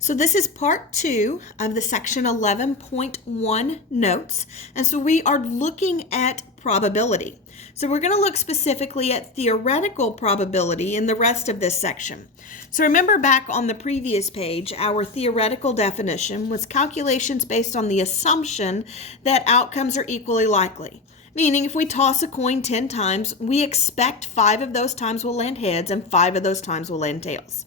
So this is part 2 of the section 11.1 notes. And so we are looking at probability. So we're going to look specifically at theoretical probability in the rest of this section. So remember back on the previous page, our theoretical definition was calculations based on the assumption that outcomes are equally likely. Meaning if we toss a coin 10 times, we expect 5 of those times will land heads and 5 of those times will land tails.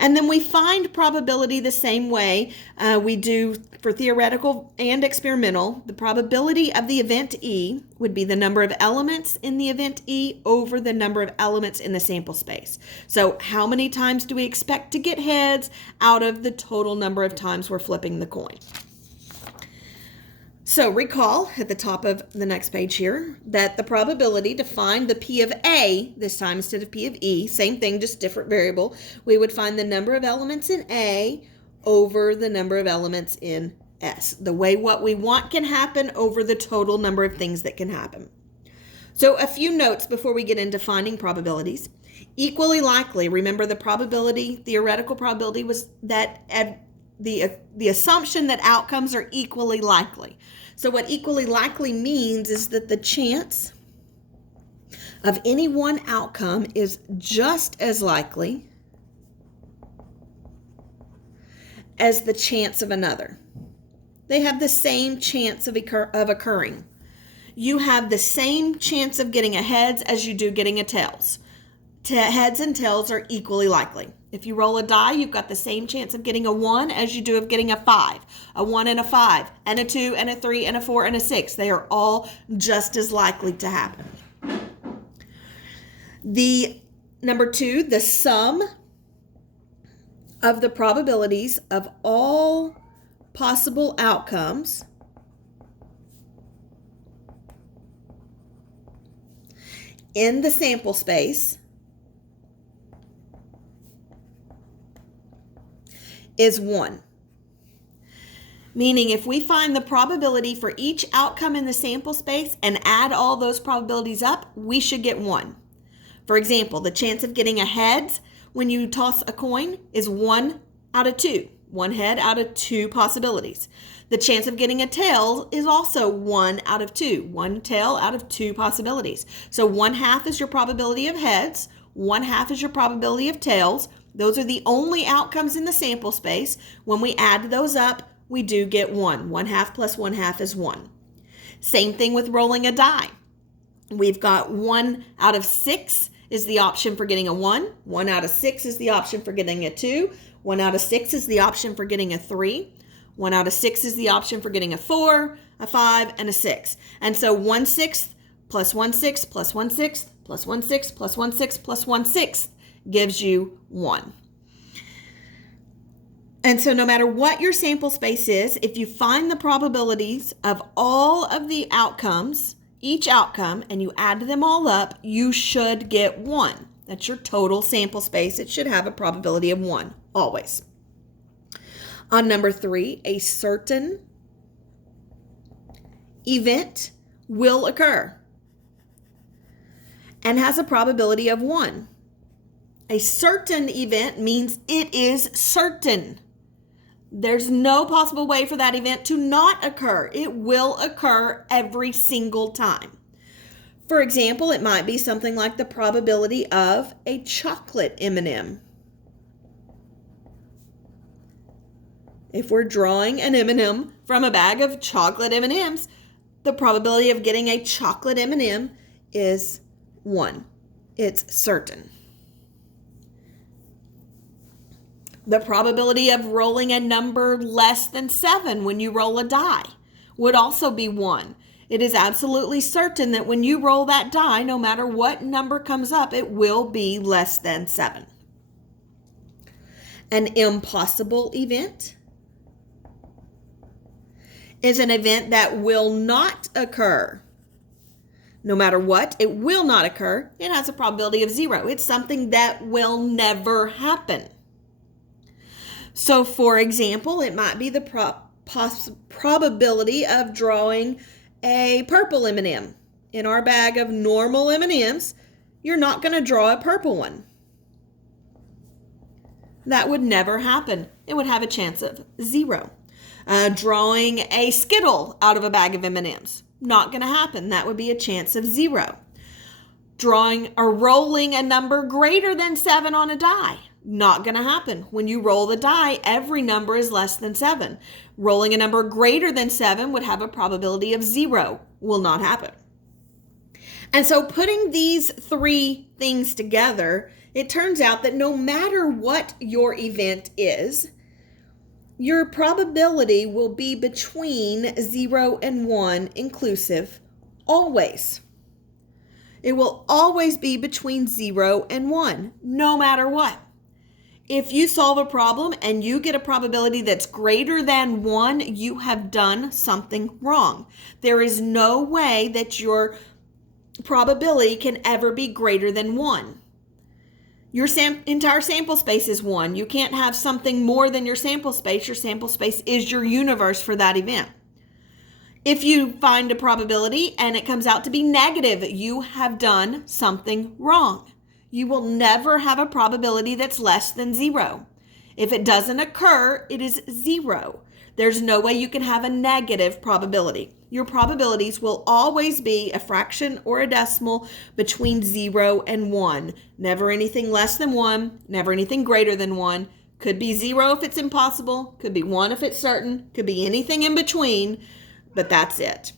And then we find probability the same way we do for theoretical and experimental. The probability of the event E would be the number of elements in the event E over the number of elements in the sample space. So how many times do we expect to get heads out of the total number of times we're flipping the coin? So recall at the top of the next page here that the probability to find the P of A this time instead of P of E, same thing, just different variable, we would find the number of elements in A over the number of elements in S. The way what we want can happen over the total number of things that can happen. So a few notes before we get into finding probabilities. Equally likely, remember the probability, theoretical probability was that the assumption that outcomes are equally likely. So what equally likely means is that the chance of any one outcome is just as likely as the chance of another. They have the same chance of occurring. You have the same chance of getting a heads as you do getting a tails. Heads and tails are equally likely. If you roll a die, you've got the same chance of getting a 1 as you do of getting a 5. A 1 and a 5, and a 2 and a 3 and a 4 and a 6. They are all just as likely to happen. The number 2, the sum of the probabilities of all possible outcomes in the sample space is 1. Meaning if we find the probability for each outcome in the sample space and add all those probabilities up, we should get 1. For example, the chance of getting a heads when you toss a coin is 1 out of 2. 1 head out of 2 possibilities. The chance of getting a tail is also 1 out of 2. 1 tail out of 2 possibilities. So 1/2 is your probability of heads. 1/2 is your probability of tails. Those are the only outcomes in the sample space. When we add those up, we do get 1. 1/2 plus 1/2 is 1. Same thing with rolling a die. We've got 1 out of 6 is the option for getting a 1. 1 out of 6 is the option for getting a 2. 1 out of 6 is the option for getting a 3. 1 out of 6 is the option for getting a 4, a 5, and a 6. And so 1/6 plus 1/6 plus 1/6 plus 1/6 plus 1/6 plus 1/6 gives you 1. And so no matter what your sample space is, if you find the probabilities of all of the outcomes, each outcome, and you add them all up, you should get 1. That's your total sample space. It should have a probability of 1, always. On number 3, a certain event will occur and has a probability of 1. A certain event means it is certain. There's no possible way for that event to not occur. It will occur every single time. For example, it might be something like the probability of a chocolate M&M. If we're drawing an M&M from a bag of chocolate M&Ms, the probability of getting a chocolate M&M is 1. It's certain. The probability of rolling a number less than 7 when you roll a die would also be 1. It is absolutely certain that when you roll that die, no matter what number comes up, it will be less than 7. An impossible event is an event that will not occur. No matter what, it will not occur. It has a probability of 0. It's something that will never happen. So, for example, it might be the probability of drawing a purple M&M. In our bag of normal M&Ms, you're not going to draw a purple one. that would never happen. It would have a chance of 0. Drawing a Skittle out of a bag of M&Ms, not going to happen. That would be a chance of 0. Drawing or rolling a number greater than 7 on a die, not going to happen. When you roll the die, every number is less than 7. Rolling a number greater than 7 would have a probability of 0, will not happen. And so putting these 3 things together, it turns out that no matter what your event is, your probability will be between 0 and 1 inclusive, always. It will always be between 0 and 1, no matter what. If you solve a problem and you get a probability that's greater than 1, you have done something wrong. There is no way that your probability can ever be greater than 1. Your entire sample space is 1. You can't have something more than your sample space. Your sample space is your universe for that event. If you find a probability and it comes out to be negative, you have done something wrong. You will never have a probability that's less than 0. If it doesn't occur, it is 0. There's no way you can have a negative probability. Your probabilities will always be a fraction or a decimal between 0 and 1. Never anything less than 1, never anything greater than 1. Could be 0 if it's impossible, could be 1 if it's certain, could be anything in between, but that's it.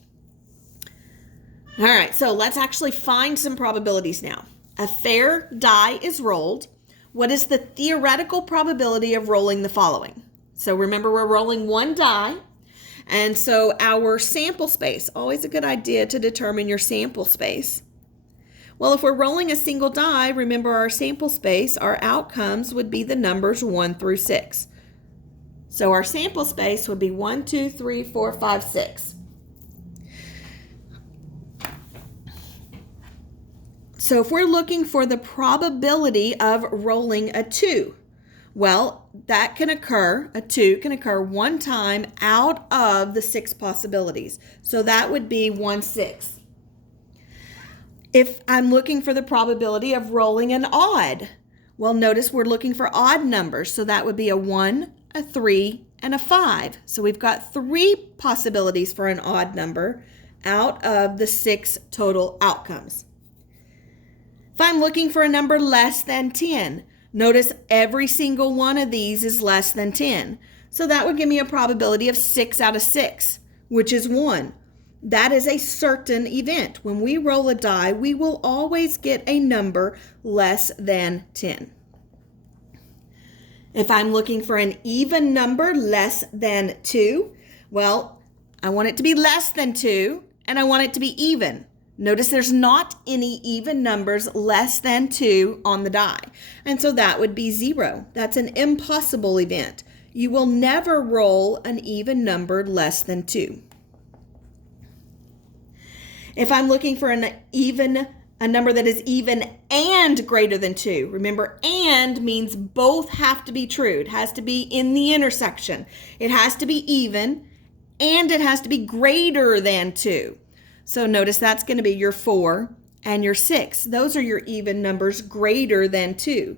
All right, so let's actually find some probabilities now. A fair die is rolled. What is the theoretical probability of rolling the following? So remember, we're rolling 1 die. And so our sample space, always a good idea to determine your sample space. Well, if we're rolling a single die, remember our sample space, our outcomes would be the numbers 1 through 6. So our sample space would be 1, 2, 3, 4, 5, 6. So if we're looking for the probability of rolling a 2, well, that can occur, a 2 can occur 1 time out of the 6 possibilities. So that would be 1/6. If I'm looking for the probability of rolling an odd, well, notice we're looking for odd numbers. So that would be a 1, a 3, and a 5. So we've got 3 possibilities for an odd number out of the 6 total outcomes. If I'm looking for a number less than 10, notice every single one of these is less than 10. So that would give me a probability of 6 out of 6, which is 1. That is a certain event. When we roll a die, we will always get a number less than 10. If I'm looking for an even number less than 2, well, I want it to be less than 2, and I want it to be even. Notice there's not any even numbers less than 2 on the die. And so that would be 0. That's an impossible event. You will never roll an even number less than 2. If I'm looking for a number that is even and greater than 2, remember, and means both have to be true. It has to be in the intersection. It has to be even, and it has to be greater than 2. So notice that's going to be your 4 and your 6. Those are your even numbers greater than 2.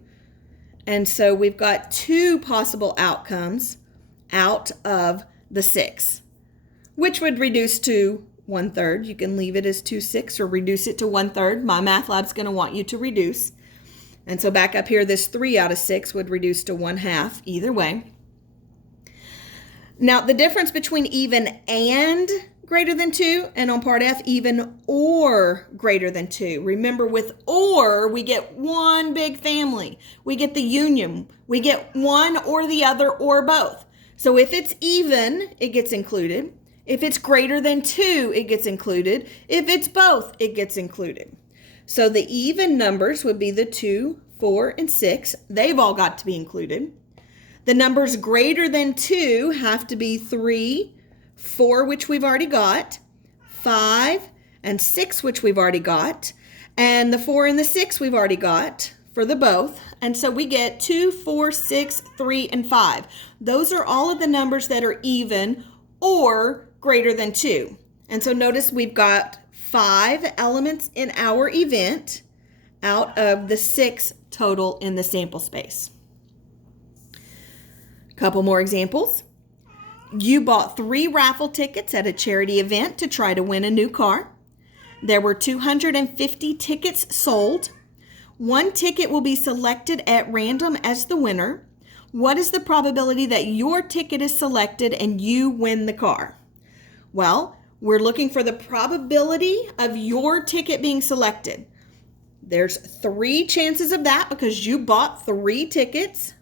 And so we've got 2 possible outcomes out of the 6, which would reduce to 1/3. You can leave it as 2/6 or reduce it to 1/3. My math lab's going to want you to reduce. And so back up here, this 3 out of 6 would reduce to 1/2 either way. Now the difference between even and greater than 2, and on part F, even or greater than 2. Remember, with or, we get one big family. We get the union. We get one or the other or both. So if it's even, it gets included. If it's greater than 2, it gets included. If it's both, it gets included. So the even numbers would be the 2, 4, and 6. They've all got to be included. The numbers greater than 2 have to be 3, 4, which we've already got, 5, and 6, which we've already got, and the 4 and the 6 we've already got for the both. And so we get 2, 4, 6, 3, and 5. Those are all of the numbers that are even or greater than 2. And so notice we've got 5 elements in our event out of the 6 total in the sample space. Couple more examples. You bought 3 raffle tickets at a charity event to try to win a new car. There were 250 tickets sold. 1 ticket will be selected at random as the winner. What is the probability that your ticket is selected and you win the car? Well, we're looking for the probability of your ticket being selected. There's 3 chances of that because you bought 3 tickets.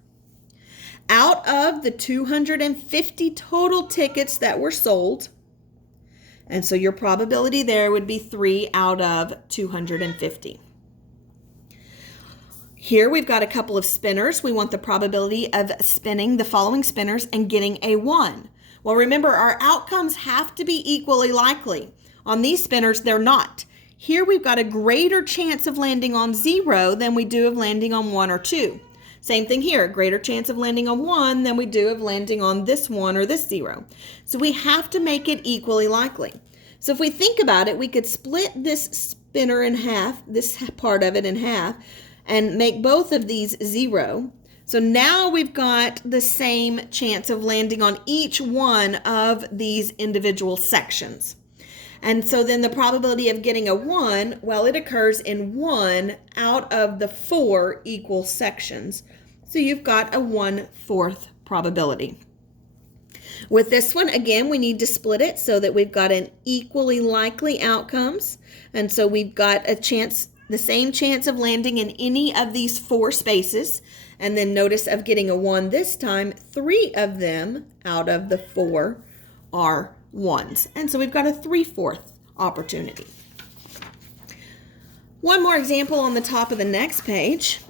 Out of the 250 total tickets that were sold. And so your probability there would be 3 out of 250. Here we've got a couple of spinners. We want the probability of spinning the following spinners and getting a 1. Well, remember, our outcomes have to be equally likely. On these spinners, they're not. Here we've got a greater chance of landing on 0 than we do of landing on 1 or 2. Same thing here, greater chance of landing on 1 than we do of landing on this 1 or this 0. So we have to make it equally likely. So if we think about it, we could split this spinner in half, this part of it in half, and make both of these 0. So now we've got the same chance of landing on each one of these individual sections. And so then the probability of getting a 1, well, it occurs in 1 out of the 4 equal sections. So you've got a 1/4 probability. With this one, again, we need to split it so that we've got an equally likely outcomes. And so we've got a chance, the same chance of landing in any of these 4 spaces. And then notice of getting a 1 this time, 3 of them out of the 4 are 1s. And so we've got a 3/4 opportunity. One more example on the top of the next page.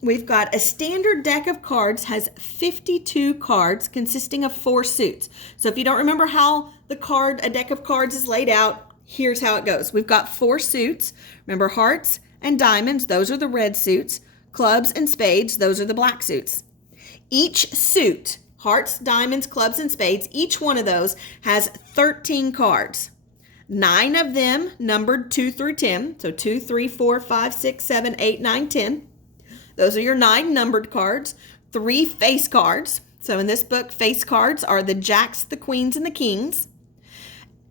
We've got a standard deck of cards has 52 cards consisting of 4 suits. So if you don't remember how a deck of cards is laid out, here's how it goes. We've got 4 suits. Remember, hearts and diamonds, those are the red suits. Clubs and spades, those are the black suits. Each suit, hearts, diamonds, clubs, and spades, each one of those has 13 cards. 9 of them numbered 2 through 10. So 2, 3, 4, 5, 6, 7, 8, 9, 10. Those are your 9 numbered cards. 3 face cards. So in this book, face cards are the jacks, the queens, and the kings.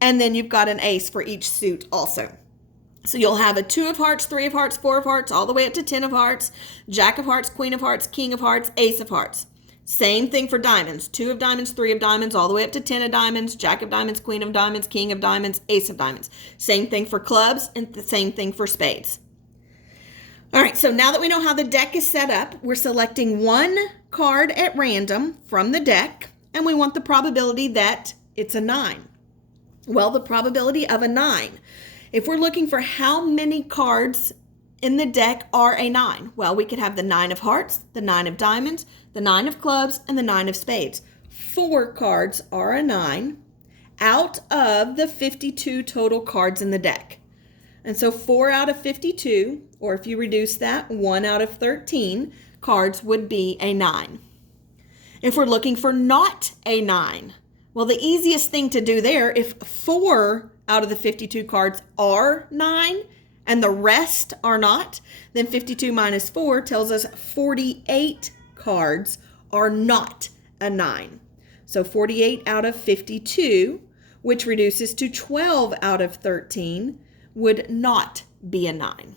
And then you've got an ace for each suit also. So you'll have a 2 of hearts, 3 of hearts, 4 of hearts, all the way up to 10 of hearts, jack of hearts, queen of hearts, king of hearts, ace of hearts. Same thing for diamonds. 2 of diamonds, 3 of diamonds, all the way up to 10 of diamonds, jack of diamonds, queen of diamonds, king of diamonds, ace of diamonds. Same thing for clubs and the same thing for spades. All right, so now that we know how the deck is set up, we're selecting 1 card at random from the deck, and we want the probability that it's a 9. Well, the probability of a 9. If we're looking for how many cards in the deck are a 9, well, we could have the 9 of hearts, the 9 of diamonds, the 9 of clubs, and the 9 of spades. 4 cards are a 9 out of the 52 total cards in the deck. And so 4 out of 52, or if you reduce that, 1 out of 13 cards would be a 9. If we're looking for not a 9, well, the easiest thing to do there, if 4 out of the 52 cards are 9 and the rest are not, then 52 minus 4 tells us 48 cards are not a 9. So 48 out of 52, which reduces to 12 out of 13, would not be a 9.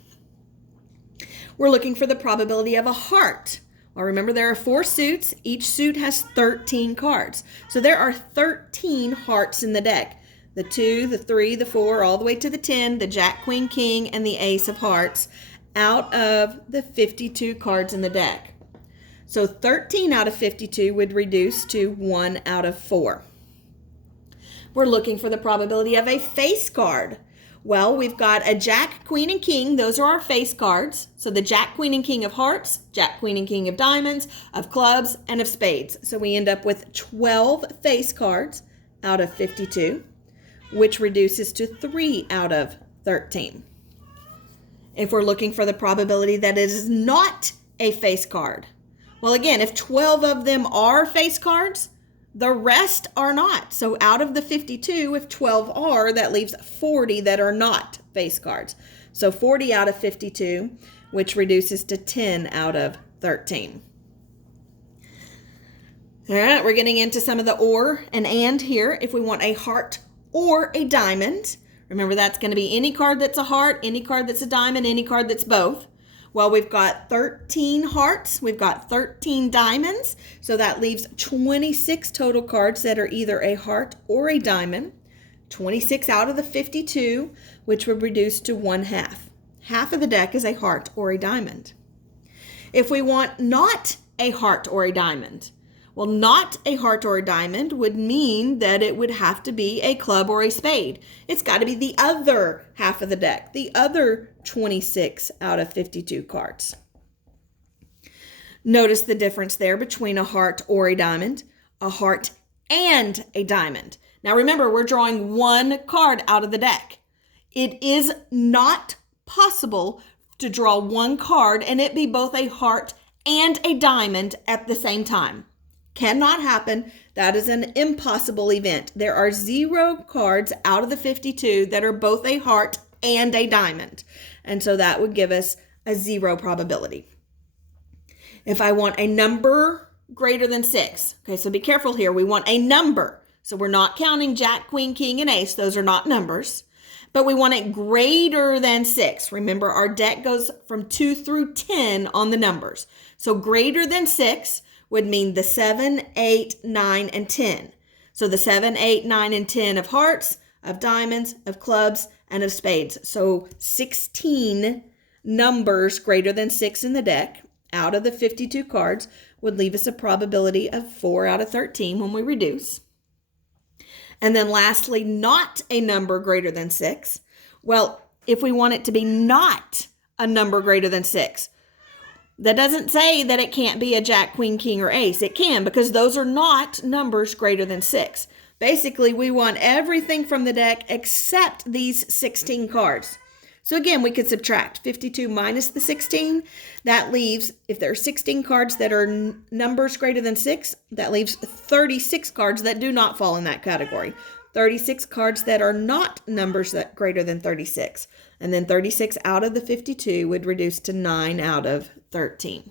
We're looking for the probability of a heart. Well, remember there are 4 suits. Each suit has 13 cards. So there are 13 hearts in the deck. The 2, the 3, the 4, all the way to the 10, the jack, queen, king, and the ace of hearts out of the 52 cards in the deck. So 13 out of 52 would reduce to 1 out of 4. We're looking for the probability of a face card. Well, we've got a jack, queen, and king. Those are our face cards. So the jack, queen, and king of hearts, jack, queen, and king of diamonds, of clubs, and of spades. So we end up with 12 face cards out of 52, which reduces to 3 out of 13. If we're looking for the probability that it is not a face card, well, again, if 12 of them are face cards, the rest are not. So out of the 52, if 12 are, that leaves 40 that are not face cards. So 40 out of 52, which reduces to 10 out of 13. All right, we're getting into some of the or and here. If we want a heart or a diamond, remember that's going to be any card that's a heart, any card that's a diamond, any card that's both. Well, we've got 13 hearts, we've got 13 diamonds, so that leaves 26 total cards that are either a heart or a diamond. 26 out of the 52, which would reduce to 1/2. Half of the deck is a heart or a diamond. If we want not a heart or a diamond, well, not a heart or a diamond would mean that it would have to be a club or a spade. It's got to be the other half of the deck, the other 26 out of 52 cards. Notice the difference there between a heart or a diamond, a heart and a diamond. Now remember, we're drawing one card out of the deck. It is not possible to draw one card and it be both a heart and a diamond at the same time. Cannot happen. That is an impossible event. There are 0 cards out of the 52 that are both a heart and a diamond. And so that would give us a 0 probability. If I want a number greater than 6, okay, so be careful here. We want a number. So we're not counting Jack, Queen, King, and Ace. Those are not numbers. But we want it greater than 6. Remember, our deck goes from 2 through 10 on the numbers. So greater than 6 would mean the 7, 8, 9, and 10. So the 7, 8, 9, and 10 of hearts, of diamonds, of clubs, and of spades. So 16 numbers greater than 6 in the deck out of the 52 cards would leave us a probability of 4 out of 13 when we reduce. And then lastly, not a number greater than 6. Well, if we want it to be not a number greater than 6, that doesn't say that it can't be a Jack, Queen, King, or Ace. It can, because those are not numbers greater than 6. Basically, we want everything from the deck except these 16 cards. So again, we could subtract 52 minus the 16. That leaves, if there are 16 cards that are numbers greater than 6, that leaves 36 cards that do not fall in that category. 36 cards that are not numbers that greater than 36. And then 36 out of the 52 would reduce to 9 out of 13.